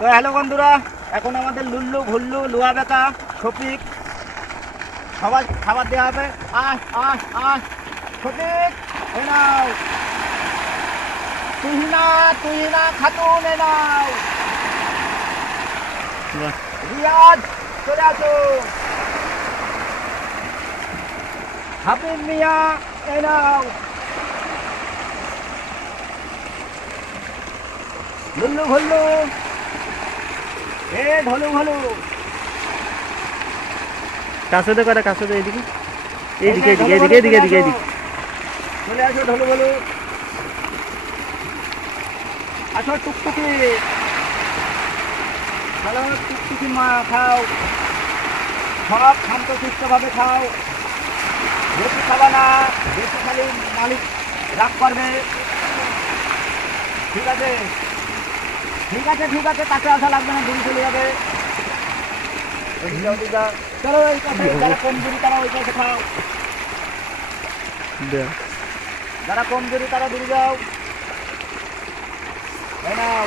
তো হ্যালো বন্ধুরা এখন আমাদের লুল্লু ভুল্লু লুয়া বেকা শফিক সবার খাবার দেওয়া হবে। আস আস আস শফিক এ নাও। তুহিনা তুহিনা খাতুন এ নাও। বাহ। রিয়াজ চলে আসো। হাবিব মিয়া এ নাও। লুল্লু ভুল্লু। এ ঢলু ভলু কাছে তো করে কাছে তো এদিকে এইদিকে এদিকে এদিকে এদিকে এদিকে এদিকে চলে আসো ঢলু ভলু আসো টুকটুকি। চলো টুকটুকি মা খাও। সব শান্ত সুস্থভাবে খাও। বেশি খাবা না বেশি খালি মালিক রাগ করবে। ঠিক আছে? ঠিক আছে ঠিক আছে কাছে আসা লাগবে না দূরে চলে যাবে। চলো ওই কাছে যারা কমজোরি তারা ওই কাছে খাও। যারা কমজোরি তারা দূরে যাও। নাও।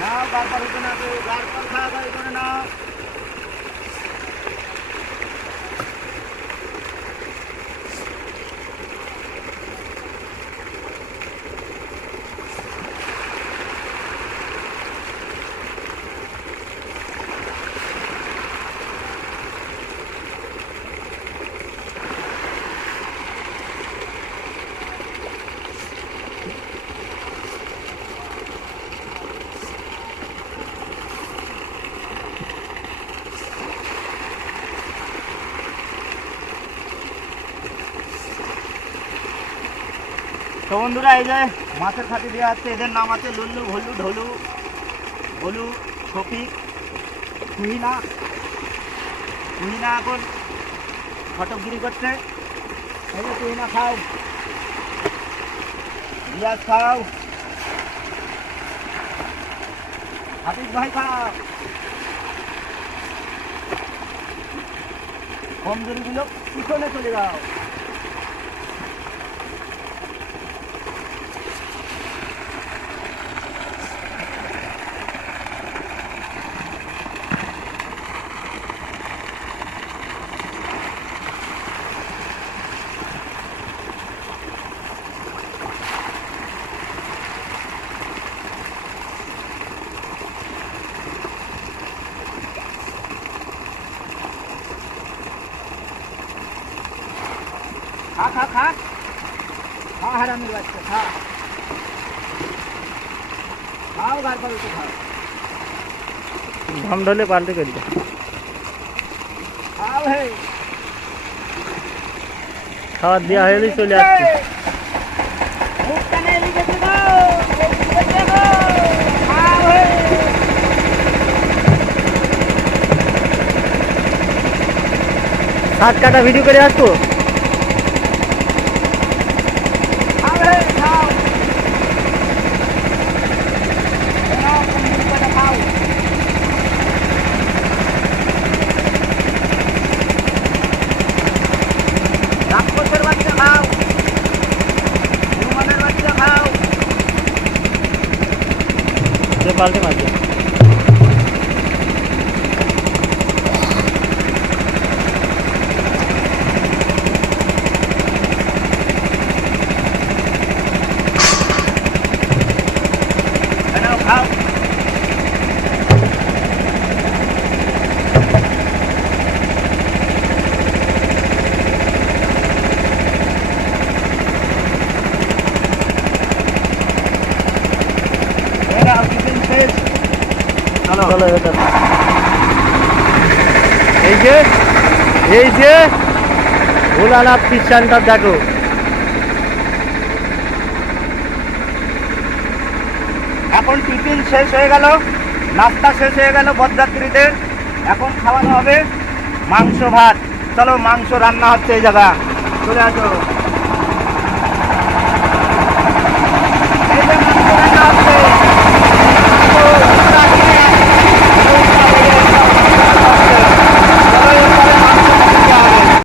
নাও না খাওয়া করে নাও। তো বন্ধুরা, এই যে মাছের খাতি দেওয়া হচ্ছে এদের নাম আছে লুল্লু, ভল্লু, ঢলু, ভলু শফিক তুহিনা তুহিনা এখন ফটকগিরি করছে। এই যে তুহিনা খাও রিয়াজ খাও। হাফিজ ভাই খাও। কমজোরিগুলো পিছনে চলে যাও। খা খা খা খা হারামির বাচ্চা খা খাও গার পাবে তো খাও ধাম ঢলে পাল্টে করে দে। খাও হে খাবার দেওয়া হয়ে গেলেই চলে আসছে মুখটা নিয়ে লিখেছে দাও লিখেছে দাও খাও হে সাত কাটা ভিডিও করে আসব খাও হে খাও খাও কমজোরি করে খাও রাক্ষসের বাচ্চা খাও হনুমানের বাচ্চা খাও যে পাল্টে মারবে নাও খাও এই নাও, টিফিন শেষ। চলো এই যে এই যে ভোলানাথ সেন্টার দেখো। এখন টিফিন শেষ হয়ে গেল নাস্তা শেষ হয়ে গেল বরযাত্রীদের। এখন খাওয়ানো হবে মাংস ভাত। চলো মাংস রান্না হচ্ছে এই জায়গা। চলে আসো।